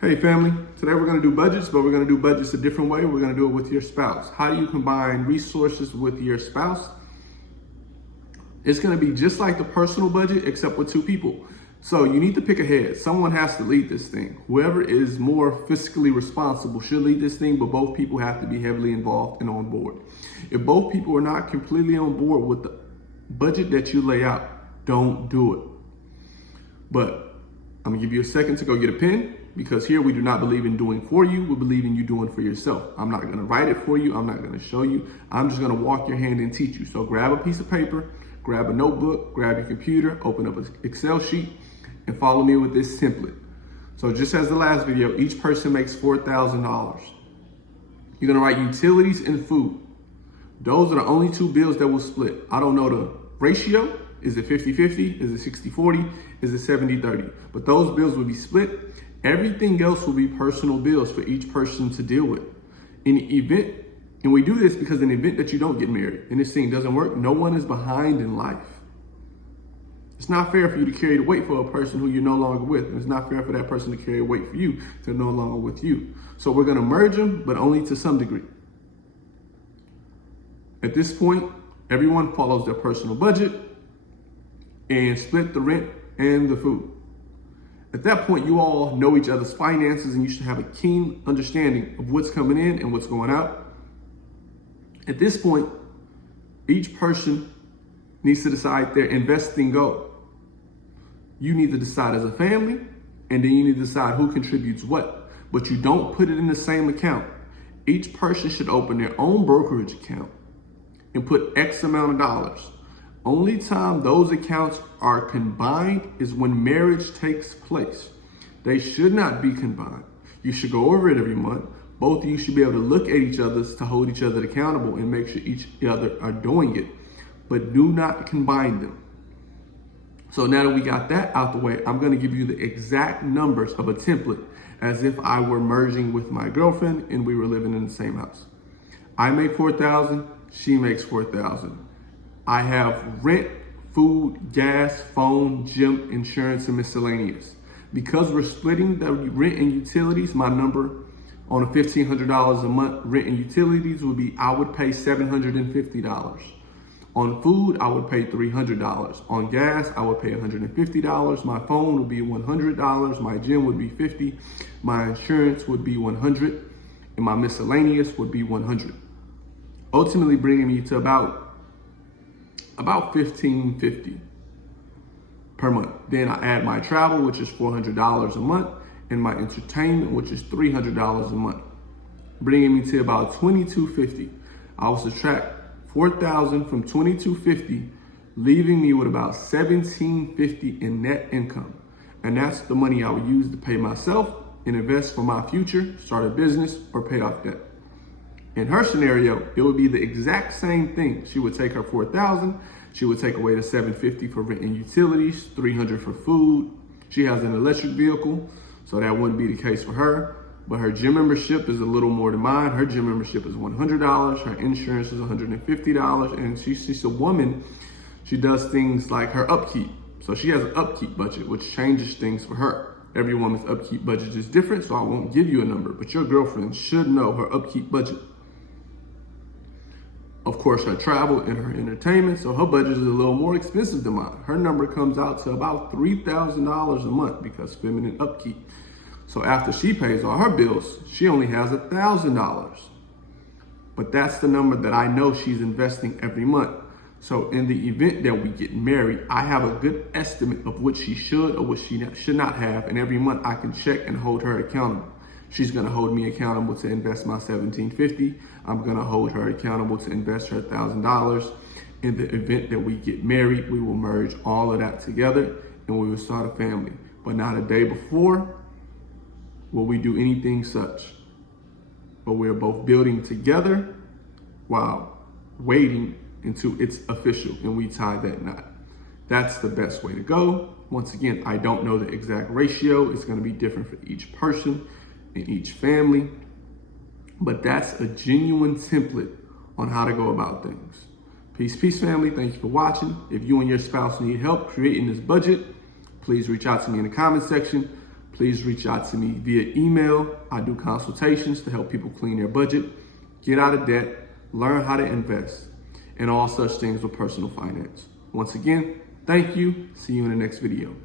Hey family, today we're going to do budgets, but we're going to do budgets a different way. We're going to do it with your spouse. How do you combine resources with your spouse? It's going to be just like the personal budget, except with two people. So you need to pick a head. Someone has to lead this thing. Whoever is more fiscally responsible should lead this thing, but both people have to be heavily involved and on board. If both people are not completely on board with the budget that you lay out, don't do it. But I'm gonna give you a second to go get a pen, because here we do not believe in doing for you, we believe in you doing for yourself. I'm not gonna write it for you, I'm not gonna show you, I'm just gonna walk your hand and teach you. So grab a piece of paper, grab a notebook, grab your computer, open up an Excel sheet, and follow me with this template. So just as the last video, each person makes $4,000. You're gonna write utilities and food. Those are the only two bills that will split. I don't know the ratio. Is it 50-50? Is it 60-40? Is it 70-30? But those bills will be split. Everything else will be personal bills for each person to deal with. In the event, and we do this because in the event that you don't get married and this thing doesn't work, no one is behind in life. It's not fair for you to carry the weight for a person who you're no longer with. And it's not fair for that person to carry the weight for you to no longer with you. So we're gonna merge them, but only to some degree. At this point, everyone follows their personal budget and split the rent and the food. At that point, you all know each other's finances and you should have a keen understanding of what's coming in and what's going out. At this point, each person needs to decide their investing goal. You need to decide as a family, and then you need to decide who contributes what, but you don't put it in the same account. Each person should open their own brokerage account and put X amount of dollars. Only time those accounts are combined is when marriage takes place. They should not be combined. You should go over it every month. Both of you should be able to look at each other to hold each other accountable and make sure each other are doing it. But do not combine them. So now that we got that out the way, I'm gonna give you the exact numbers of a template as if I were merging with my girlfriend and we were living in the same house. I make $4,000, she makes $4,000. I have rent, food, gas, phone, gym, insurance, and miscellaneous. Because we're splitting the rent and utilities, my number on a $1,500 a month rent and utilities would be, I would pay $750. On food, I would pay $300. On gas, I would pay $150. My phone would be $100. My gym would be $50. My insurance would be $100. And my miscellaneous would be $100. Ultimately bringing me to about $1,550 per month. Then I add my travel, which is $400 a month, and my entertainment, which is $300 a month, bringing me to about $2,250. I will subtract $4,000 from $2,250, leaving me with about $1,750 in net income. And that's the money I would use to pay myself and invest for my future, start a business, or pay off debt. In her scenario, it would be the exact same thing. She would take her $4,000, she would take away the $750 for rent and utilities, $300 for food. She has an electric vehicle, so that wouldn't be the case for her. But her gym membership is a little more than mine. Her gym membership is $100, her insurance is $150, and she's a woman. She does things like her upkeep. So she has an upkeep budget, which changes things for her. Every woman's upkeep budget is different, so I won't give you a number, but your girlfriend should know her upkeep budget. Of course, her travel and her entertainment, so her budget is a little more expensive than mine. Her number comes out to about $3,000 a month because feminine upkeep. So after she pays all her bills, she only has $1,000. But that's the number that I know she's investing every month. So in the event that we get married, I have a good estimate of what she should or what she should not have. And every month I can check and hold her accountable. She's gonna hold me accountable to invest my $1,750. I'm gonna hold her accountable to invest her $1,000. In the event that we get married, we will merge all of that together and we will start a family. But not a day before will we do anything such. But we're both building together while waiting until it's official and we tie that knot. That's the best way to go. Once again, I don't know the exact ratio. It's gonna be different for each person in each family, but that's a genuine template on how to go about things. Peace, family. Thank you for watching. If you and your spouse need help creating this budget, please reach out to me in the comment section. please reach out to me via email. I do consultations to help people clean their budget, get out of debt, learn how to invest, and all such things with personal finance. Once again, thank you. See you in the next video.